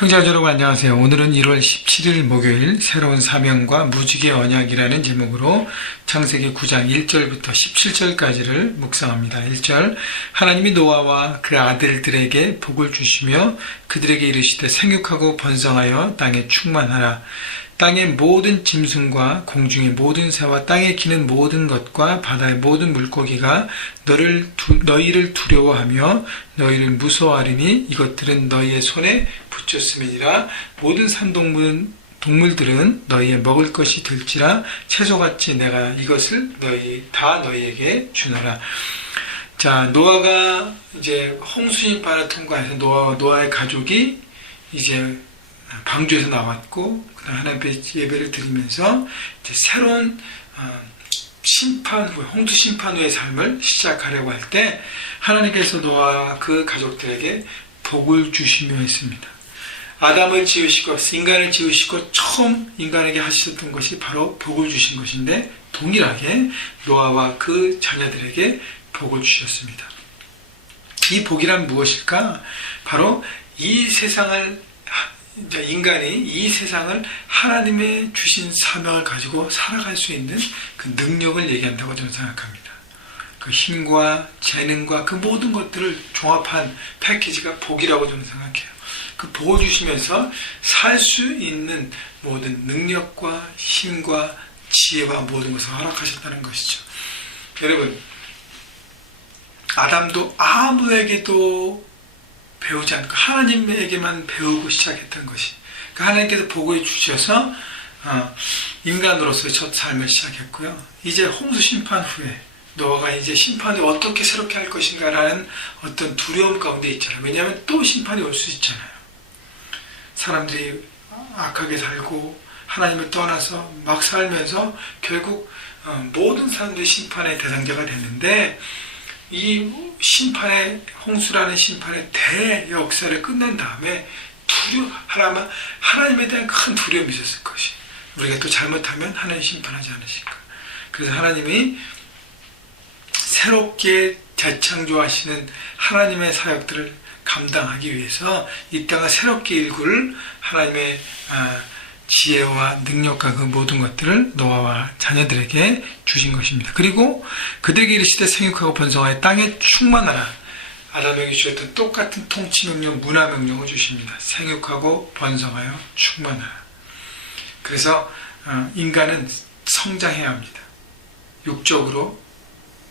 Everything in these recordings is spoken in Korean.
형제자 여러분 안녕하세요. 오늘은 1월 17일 목요일 새로운 사명과 무지개 언약이라는 제목으로 창세기 9장 1절부터 17절까지를 묵상합니다. 1절 하나님이 노아와 그 아들들에게 복을 주시며 그들에게 이르시되 생육하고 번성하여 땅에 충만하라. 땅의 모든 짐승과 공중의 모든 새와 땅에 기는 모든 것과 바다의 모든 물고기가 너희를 두려워하며 너희를 무서워하리니 이것들은 너희의 손에 붙였음이니라. 모든 산동물들은 너희의 먹을 것이 될지라. 채소같이 내가 이것을 너희에게 주노라. 자, 노아가 이제 홍수심판을 통과해서 노아의 가족이 이제 방주에서 나왔고, 그다음 하나님 앞에 예배를 드리면서 이제 새로운 심판 후에, 홍수 심판 후의 삶을 시작하려고 할 때 하나님께서 노아와 그 가족들에게 복을 주시며 했습니다. 아담을 지으시고 인간을 지으시고 처음 인간에게 하셨던 것이 바로 복을 주신 것인데, 동일하게 노아와 그 자녀들에게 복을 주셨습니다. 이 복이란 무엇일까? 바로 인간이 이 세상을 하나님의 주신 사명을 가지고 살아갈 수 있는 그 능력을 얘기한다고 저는 생각합니다. 그 힘과 재능과 그 모든 것들을 종합한 패키지가 복이라고 저는 생각해요. 그 복을 주시면서 살 수 있는 모든 능력과 힘과 지혜와 모든 것을 허락하셨다는 것이죠. 여러분, 아담도 아무에게도 배우지 않고 하나님에게만 배우고 시작했던 것이, 하나님께서 복을 주셔서 인간으로서의 첫 삶을 시작했고요. 이제 홍수 심판 후에 노아가 이제 심판을 어떻게 새롭게 할 것인가라는 어떤 두려움 가운데 있잖아요. 왜냐하면 또 심판이 올 수 있잖아요. 사람들이 악하게 살고 하나님을 떠나서 막 살면서 결국 모든 사람들이 심판의 대상자가 됐는데, 이 심판의, 홍수라는 심판의 대역사를 끝낸 다음에 하나님에 대한 큰 두려움이 있었을 것이, 우리가 또 잘못하면 하나님 심판하지 않으실까. 그래서 하나님이 새롭게 재창조하시는 하나님의 사역들을 감당하기 위해서 이 땅을 새롭게 일구를 하나님의 지혜와 능력과 그 모든 것들을 노아와 자녀들에게 주신 것입니다. 그리고 그들에게 이르시되 생육하고 번성하여 땅에 충만하라. 아담에게 주셨던 똑같은 통치명령, 문화명령을 주십니다. 생육하고 번성하여 충만하라. 그래서 인간은 성장해야 합니다. 육적으로,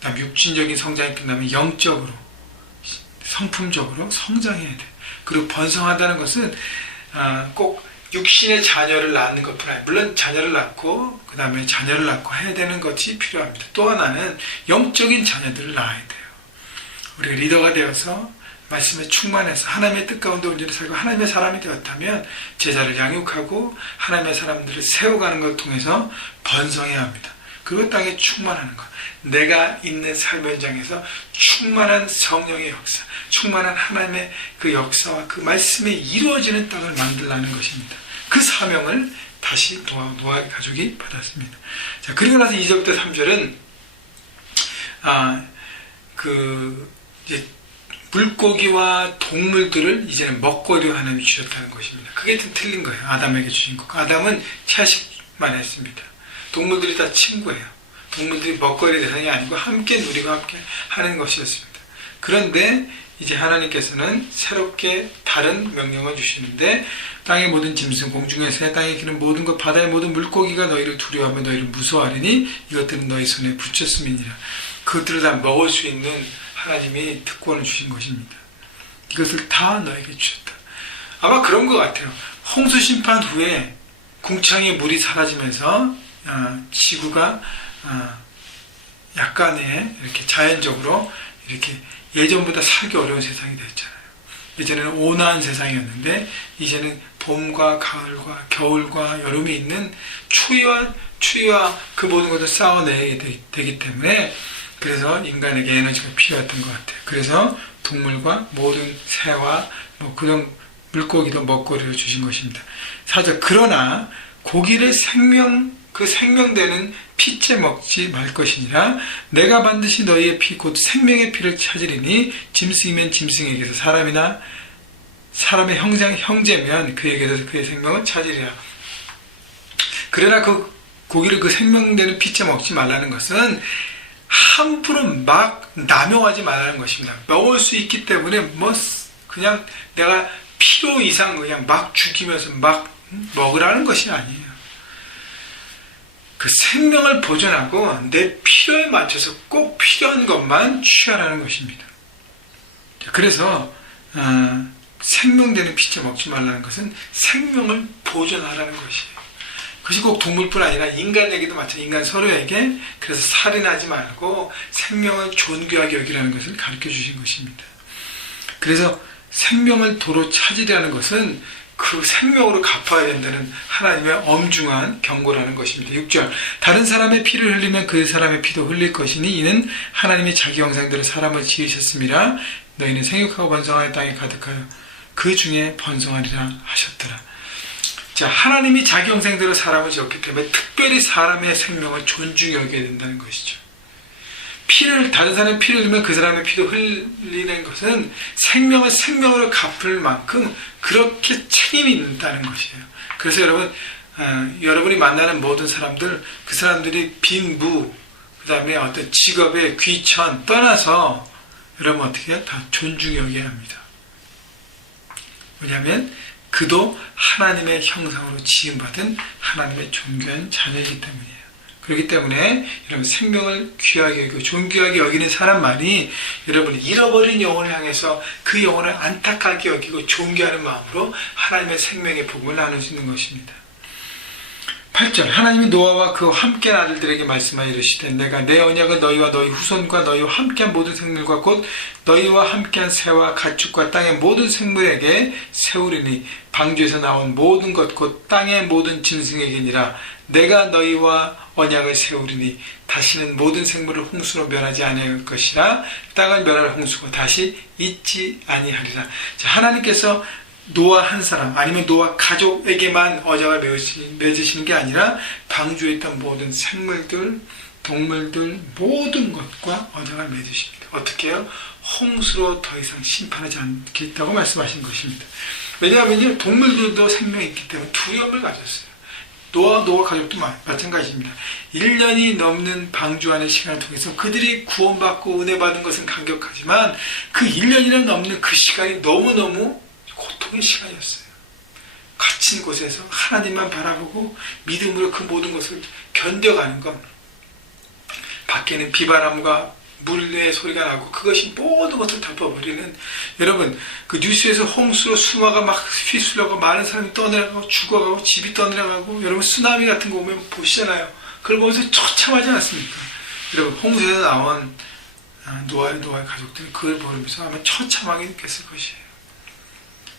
그다음 육신적인 성장이 끝나면 영적으로, 성품적으로 성장해야 돼요. 그리고 번성한다는 것은 꼭 육신의 자녀를 낳는 것뿐 아니라, 물론 자녀를 낳고 그 다음에 자녀를 낳고 해야 되는 것이 필요합니다. 또 하나는 영적인 자녀들을 낳아야 돼요. 우리가 리더가 되어서 말씀에 충만해서 하나님의 뜻 가운데 온전히 살고 하나님의 사람이 되었다면 제자를 양육하고 하나님의 사람들을 세워가는 것을 통해서 번성해야 합니다. 그리고 땅에 충만하는 것, 내가 있는 삶의 현장에서 충만한 성령의 역사, 충만한 하나님의 그 역사와 그 말씀에 이루어지는 땅을 만들라는 것입니다. 그 사명을 다시 노아의 가족이 받았습니다. 자, 그리고 나서 2절부터 3절은 이제 물고기와 동물들을 이제는 먹거리로 하나님이 주셨다는 것입니다. 그게 좀 틀린 거예요. 아담에게 주신 것. 아담은 채식만 했습니다. 동물들이 다 친구예요. 동물들이 먹거리 대상이 아니고 함께 누리고 함께 하는 것이었습니다. 그런데 이제 하나님께서는 새롭게 다른 명령을 주시는데, 땅의 모든 짐승, 공중의 새, 땅에 기는 모든 것, 바다의 모든 물고기가 너희를 두려워하며 너희를 무서워하리니 이것들은 너희 손에 붙였음이니라. 그것들을 다 먹을 수 있는 하나님이 특권을 주신 것입니다. 이것을 다 너에게 주셨다. 아마 그런 것 같아요. 홍수 심판 후에 궁창의 물이 사라지면서 지구가 약간의 이렇게 자연적으로 이렇게 예전보다 살기 어려운 세상이 됐잖아요. 예전에는 온화한 세상이었는데 이제는 봄과 가을과 겨울과 여름이 있는 추위와 그 모든 것을 쌓아내야 되기 때문에, 그래서 인간에게 에너지가 필요했던 것 같아요. 그래서 동물과 모든 새와 그런 물고기도 먹거리로 주신 것입니다. 4절 그러나 고기를 그 생명되는 피째 먹지 말 것이니라. 내가 반드시 너희의 피 곧 생명의 피를 찾으리니 짐승이면 짐승에게서, 사람이나 사람의 형제면 그에게서 그의 생명을 찾으리라. 그러나 그 고기를 그 생명되는 피째 먹지 말라는 것은 함부로 막 남용하지 말라는 것입니다. 먹을 수 있기 때문에 뭐 그냥 내가 필요 이상 그냥 막 죽이면서 막 먹으라는 것이 아니에요. 그 생명을 보존하고 내 필요에 맞춰서 꼭 필요한 것만 취하라는 것입니다. 그래서 생명되는 피째 먹지 말라는 것은 생명을 보존하라는 것이에요. 그것이 꼭 동물뿐 아니라 인간에게도 마찬가지, 인간 서로에게. 그래서 살인하지 말고 생명을 존귀하게 여기라는 것을 가르쳐 주신 것입니다. 그래서 생명을 도로 찾으려는 것은 그 생명으로 갚아야 된다는 하나님의 엄중한 경고라는 것입니다. 6절, 다른 사람의 피를 흘리면 그 사람의 피도 흘릴 것이니 이는 하나님이 자기 형상대로 사람을 지으셨음이라. 너희는 생육하고 번성하여 땅에 가득하여 그 중에 번성하리라 하셨더라. 자, 하나님이 자기 형상대로 사람을 지었기 때문에 특별히 사람의 생명을 존중히 여겨야 된다는 것이죠. 다른 사람의 피를 흘리면 그 사람의 피도 흘리는 것은 생명을 생명으로 갚을 만큼 그렇게 책임이 있다는 것이에요. 그래서 여러분이 만나는 모든 사람들, 그 사람들이 빈부, 그 다음에 어떤 직업의 귀천 떠나서 여러분 어떻게 해요? 다 존중히 여겨야 합니다. 왜냐하면 그도 하나님의 형상으로 지음받은 하나님의 존귀한 자녀이기 때문이에요. 그렇기 때문에 여러분 생명을 귀하게 여기고 존귀하게 여기는 사람만이 여러분이 잃어버린 영혼을 향해서 그 영혼을 안타깝게 여기고 존귀하는 마음으로 하나님의 생명의 복음을 나눌 수 있는 것입니다. 8절, 하나님이 노아와 그와 함께한 아들들에게 말씀하여 이르시되 내가 내 언약을 너희와 너희 후손과 너희와 함께한 모든 생물과 곧 너희와 함께한 새와 가축과 땅의 모든 생물에게 세우리니 방주에서 나온 모든 것 곧 땅의 모든 짐승에게니라. 내가 너희와 언약을 세우리니 다시는 모든 생물을 홍수로 멸하지 아니할 것이라. 땅을 멸할 홍수가 다시 있지 아니하리라. 자, 하나님께서 노아 한 사람 아니면 노아 가족에게만 언약을 맺으시는 게 아니라 방주에 있던 모든 생물들, 동물들 모든 것과 언약을 맺으십니다. 어떻게 해요? 홍수로 더 이상 심판하지 않겠다고 말씀하신 것입니다. 왜냐하면 동물들도 생명이 있기 때문에 두려움을 가졌어요. 노아 가족도 마찬가지입니다. 1년이 넘는 방주하는 시간을 통해서 그들이 구원받고 은혜받은 것은 감격하지만 그 1년이나 넘는 그 시간이 너무너무 고통의 시간이었어요. 갇힌 곳에서 하나님만 바라보고 믿음으로 그 모든 것을 견뎌가는 것. 밖에는 비바람과 물의 소리가 나고 그것이 모든 것을 덮어버리는, 여러분 그 뉴스에서 홍수로 수마가 막 휘슬려고 많은 사람이 떠내려가고 죽어가고 집이 떠내려가고, 여러분 쓰나미 같은 거 오면 보시잖아요. 그걸 보면서 처참하지 않습니까? 여러분 홍수에서 나온 노아의 가족들은 그걸 보면서 아마 처참하게 느꼈을 것이에요.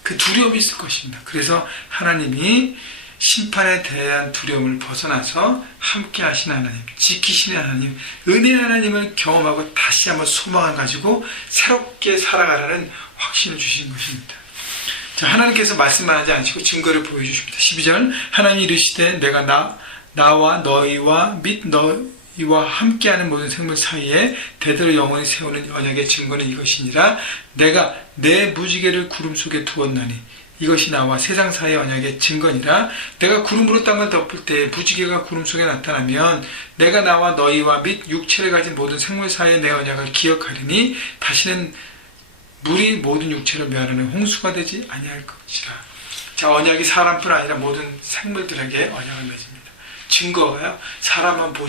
그 두려움이 있을 것입니다. 그래서 하나님이 심판에 대한 두려움을 벗어나서 함께 하신 하나님, 지키시는 하나님, 은혜 하나님을 경험하고 다시 한번 소망을 가지고 새롭게 살아가라는 확신을 주신 것입니다. 자, 하나님께서 말씀만 하지 않으시고 증거를 보여주십니다. 12절, 하나님이 이르시되 내가 나와 너희와 및 너희와 함께하는 모든 생물 사이에 대대로 영원히 세우는 언약의 증거는 이것이니라. 내가 내 무지개를 구름 속에 두었나니 이것이 나와 세상 사이의 언약의 증거니라. 내가 구름으로 땅을 덮을 때 무지개가 구름 속에 나타나면 내가 나와 너희와 및 육체를 가진 모든 생물 사이의 내 언약을 기억하리니 다시는 물이 모든 육체를 멸하는 홍수가 되지 아니할 것이라. 자, 언약이 사람뿐 아니라 모든 생물들에게 언약을 맺습니다. 증거가요, 사람만 볼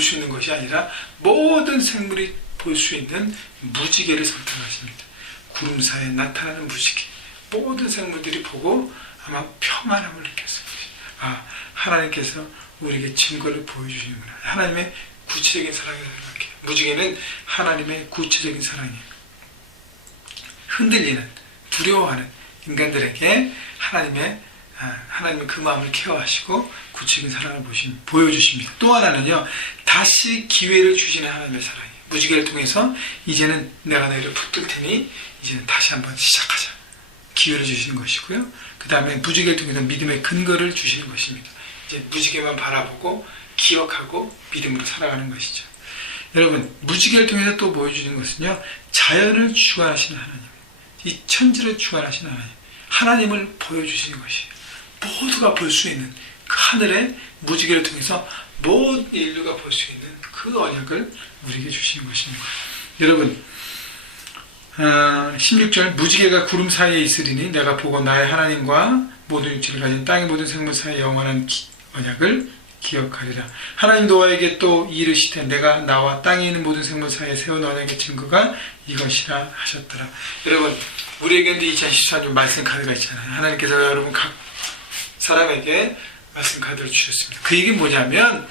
수 있는 것이 아니라 모든 생물이 볼 수 있는 무지개를 선택하십니다. 구름 사이에 나타나는 무지개. 모든 생물들이 보고 아마 평안함을 느꼈을 것입니다. 하나님께서 우리에게 증거를 보여주시는구나. 하나님의 구체적인 사랑이라고 생각해요. 무지개는 하나님의 구체적인 사랑이에요. 흔들리는, 두려워하는 인간들에게 하나님의 그 마음을 케어하시고 구체적인 사랑을 보여주십니다. 또 하나는요, 다시 기회를 주시는 하나님의 사랑이에요. 무지개를 통해서 이제는 내가 너희를 붙들 테니 이제는 다시 한번 시작하자. 기회를 주시는 것이고요. 그 다음에 무지개를 통해서 믿음의 근거를 주시는 것입니다. 이제 무지개만 바라보고 기억하고 믿음으로 살아가는 것이죠. 여러분, 무지개를 통해서 또 보여주는 것은요, 자연을 주관하시는 하나님, 이 천지를 주관하시는 하나님, 하나님을 보여주시는 것이에요. 모두가 볼 수 있는 그 하늘의 무지개를 통해서 모든 인류가 볼 수 있는 그 언약을 우리에게 주시는 것입니다. 여러분, 16절 무지개가 구름 사이에 있으리니 내가 보고 나의 하나님과 모든 육체를 가진 땅의 모든 생물 사이의 영원한 언약을 기억하리라. 하나님 노아에게 또 이르시되 내가 나와 땅에 있는 모든 생물 사이에 세운 언약의 증거가 이것이라 하셨더라. 여러분, 우리에게는 2014년 말씀 카드가 있잖아요. 하나님께서 여러분 각 사람에게 말씀 카드를 주셨습니다. 그 얘기는 뭐냐면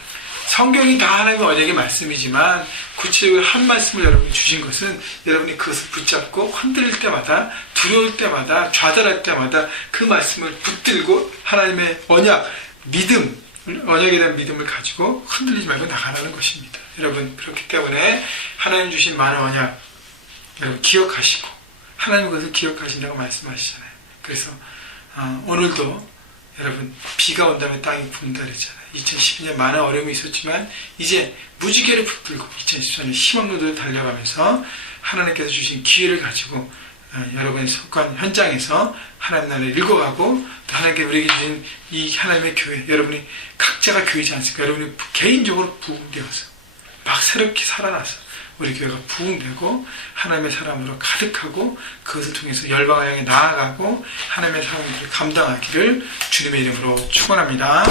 성경이 다 하나님의 언약의 말씀이지만 구체적으로 한 말씀을 여러분이 주신 것은 여러분이 그것을 붙잡고 흔들릴 때마다 두려울 때마다 좌절할 때마다 그 말씀을 붙들고 하나님의 언약, 믿음, 언약에 대한 믿음을 가지고 흔들리지 말고 나가라는 것입니다. 여러분, 그렇기 때문에 하나님 주신 많은 언약 여러분 기억하시고 하나님 그것을 기억하신다고 말씀하시잖아요. 그래서 오늘도 여러분 비가 온다면 땅이 부은다 그랬잖아요. 2012년 많은 어려움이 있었지만 이제 무지개를 붙들고 2014년 희망로도 달려가면서 하나님께서 주신 기회를 가지고 여러분이 속한 현장에서 하나님 나라를 읽어가고 또 하나님께 우리에게 주신 이 하나님의 교회, 여러분이 각자가 교회지 않습니까? 여러분이 개인적으로 부흥되어서 막 새롭게 살아나서 우리 교회가 부흥되고 하나님의 사람으로 가득하고 그것을 통해서 열방을 향해 나아가고 하나님의 사람들을 감당하기를 주님의 이름으로 축원합니다.